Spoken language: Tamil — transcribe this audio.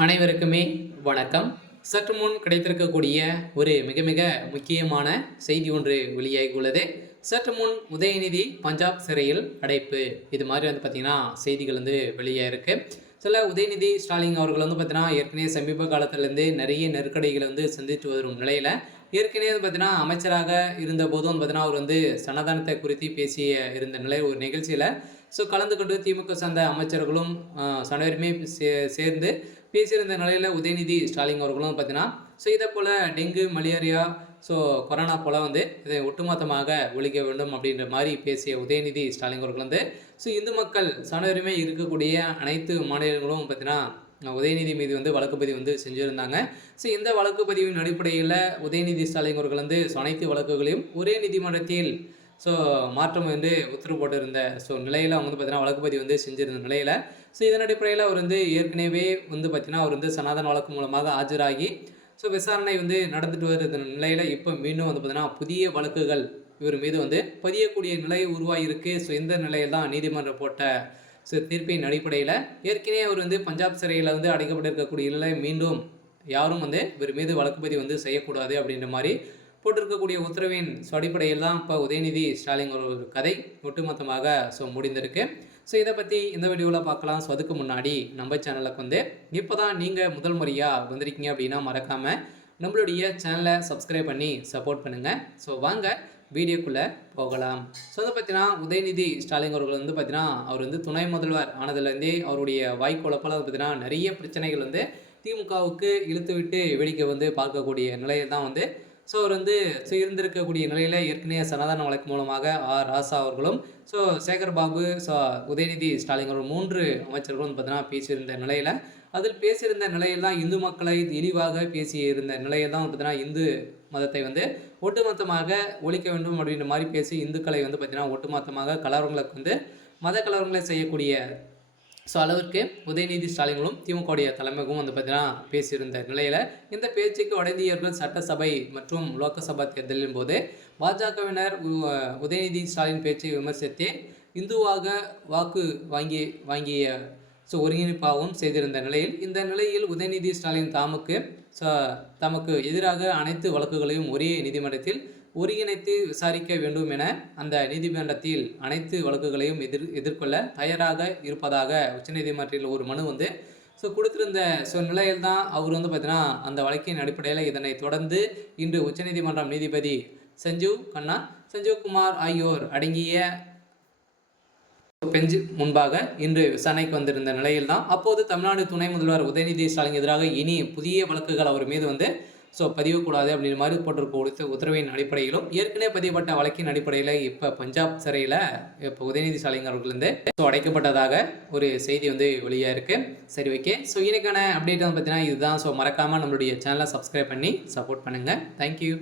அனைவருக்குமே வணக்கம். சற்று முன் கிடைத்திருக்கக்கூடிய ஒரு மிக மிக முக்கியமான செய்தி ஒன்று வெளியாகியுள்ளது. சற்று முன் உதயநிதி பஞ்சாப் சிறையில் அடைப்பு. இது மாதிரி பார்த்தீங்கன்னா செய்திகள் வெளியாயிருக்கு. சில உதயநிதி ஸ்டாலின் அவர்கள் பார்த்தீங்கன்னா ஏற்கனவே சமீப காலத்திலேருந்து நிறைய நெருக்கடிகளை சந்தித்து வரும் நிலையில் ஏற்கனவே பார்த்தீங்கன்னா அமைச்சராக இருந்தபோதும் பார்த்தீங்கன்னா அவர் சனாதனத்தை குறித்து பேசிய இருந்த நிலை ஒரு நிகழ்ச்சியில் கலந்து கொண்டு திமுக சார்ந்த அமைச்சர்களும் அனைவருமே சேர்ந்து பேசியிருந்த நிலையில் உதயநிதி ஸ்டாலின் அவர்களும் பார்த்தீங்கன்னா இதை போல் டெங்கு மலேரியா கொரோனா போல் இதை ஒட்டுமொத்தமாக ஒழிக்க வேண்டும் அப்படின்ற மாதிரி பேசிய உதயநிதி ஸ்டாலின் அவர்கள் இந்து மக்கள் அனைவருமே இருக்கக்கூடிய அனைத்து மாநிலங்களும் பார்த்தீங்கன்னா உதயநிதி மீது வழக்கு பதிவு செஞ்சுருந்தாங்க. இந்த வழக்கு பதிவின் அடிப்படையில் உதயநிதி ஸ்டாலின் அவர்கள் அனைத்து வழக்குகளையும் ஒரே நீதிமன்றத்தில் மாற்றம் உத்தரவு போட்டிருந்த நிலையில் அவங்க பார்த்தீங்கன்னா வழக்கு பதிவு செஞ்சிருந்த நிலையில் இதன் அடிப்படையில் அவர் ஏற்கனவே பார்த்தீங்கன்னா அவர் சனாதன வழக்கு மூலமாக ஆஜராகி விசாரணை நடந்துட்டு வருகிற நிலையில் இப்போ மீண்டும் பார்த்தீங்கன்னா புதிய வழக்குகள் இவர் மீது பதியக்கூடிய நிலை உருவாகியிருக்கு. இந்த நிலையில் தான் நீதிமன்றம் போட்ட தீர்ப்பின் அடிப்படையில் ஏற்கனவே அவர் பஞ்சாப் சிறையில் அடைக்கப்பட்டிருக்கக்கூடிய நிலை மீண்டும் யாரும் இவர் மீது வழக்கு பதிவு செய்யக்கூடாது அப்படின்ற மாதிரி போட்டிருக்கக்கூடிய உத்தரவின் அடிப்படையில் தான் இப்போ உதயநிதி ஸ்டாலின் ஒரு கதை ஒட்டுமொத்தமாக முடிந்திருக்கு. இதை பற்றி இந்த வீடியோவில் பார்க்கலாம். அதுக்கு முன்னாடி நம்ம சேனலுக்கு இப்போ தான் நீங்கள் முதல் முறையாக வந்திருக்கீங்க அப்படின்னா மறக்காமல் நம்மளுடைய சேனலை சப்ஸ்கிரைப் பண்ணி சப்போர்ட் பண்ணுங்கள். வாங்க வீடியோக்குள்ளே போகலாம். பார்த்தீங்கன்னா உதயநிதி ஸ்டாலின் அவர்கள் பார்த்தீங்கன்னா அவர் துணை முதல்வர் ஆனதுலேருந்தே அவருடைய வாய்க்குழப்பால் பார்த்தீங்கன்னா நிறைய பிரச்சனைகள் திமுகவுக்கு இழுத்து விட்டு வேடிக்கை பார்க்கக்கூடிய நிலையில் தான் அவர் இருந்திருக்கக்கூடிய நிலையில் ஏற்கனவே சனாதன வழக்கு மூலமாக ராசா அவர்களும் சேகர் பாபு உதயநிதி ஸ்டாலின் அவர்கள் 3 அமைச்சர்களும் பார்த்தீங்கன்னா பேசியிருந்த நிலையில் அதில் பேசியிருந்த நிலையில் தான் இந்து மக்களை இழிவாக பேசியிருந்த நிலையில் தான் பார்த்தீங்கன்னா இந்து மதத்தை ஒட்டுமொத்தமாக ஒழிக்க வேண்டும் அப்படின்ற மாதிரி பேசி இந்துக்களை பார்த்தீங்கன்னா ஒட்டுமொத்தமாக கலவரங்களுக்கு மத கலவரங்களை செய்யக்கூடிய அளவிற்கு உதயநிதி ஸ்டாலின்களும் திமுகவுடைய தலைமையும் பார்த்தீங்கன்னா பேசியிருந்த நிலையில் இந்த பேச்சுக்கு வட இந்தியர்கள் சட்டசபை மற்றும் லோக்சபா தேர்தலின் போது பாஜகவினர் உதயநிதி ஸ்டாலின் பேச்சை விமர்சித்து இந்துவாக வாக்கு வாங்கிய ஒருங்கிணைப்பாகவும் செய்திருந்த நிலையில் இந்த நிலையில் உதயநிதி ஸ்டாலின் தமக்கு எதிராக அனைத்து வழக்குகளையும் ஒரே நீதிமன்றத்தில் ஒருங்கிணைத்து விசாரிக்க வேண்டும் என அந்த நீதிமன்றத்தில் அனைத்து வழக்குகளையும் எதிர்கொள்ள தயாராக இருப்பதாக உச்சநீதிமன்றத்தில் ஒரு மனு கொடுத்திருந்த நிலையில் தான் அவர் பார்த்தீங்கன்னா அந்த வழக்கின் அடிப்படையில் இதனை தொடர்ந்து இன்று உச்சநீதிமன்றம் நீதிபதி சஞ்சீவ் குமார் ஆகியோர் அடங்கிய பெஞ்சு முன்பாக இன்று விசாரணைக்கு வந்திருந்த நிலையில் தான் அப்போது தமிழ்நாடு துணை முதல்வர் உதயநிதி ஸ்டாலின் எதிராக இனி புதிய வழக்குகள் அவர் மீது பதியக்கூடாது அப்படின்ற மாதிரி போட்டிருக்க உத்தரவின் அடிப்படையிலும் ஏற்கனவே பதியப்பட்ட வழக்கின் அடிப்படையில் இப்போ பஞ்சாப் சிறையில் இப்போ உதயநிதி ஸ்டாலின் அவர்கள் அடைக்கப்பட்டதாக ஒரு செய்தி வெளியாக இருக்குது. சரி, ஓகே. இன்னைக்கான அப்டேட் பார்த்தீங்கன்னா இதுதான். மறக்காமல் நம்மளுடைய சேனலை சப்ஸ்கிரைப் பண்ணி சப்போர்ட் பண்ணுங்கள். தேங்க்யூ.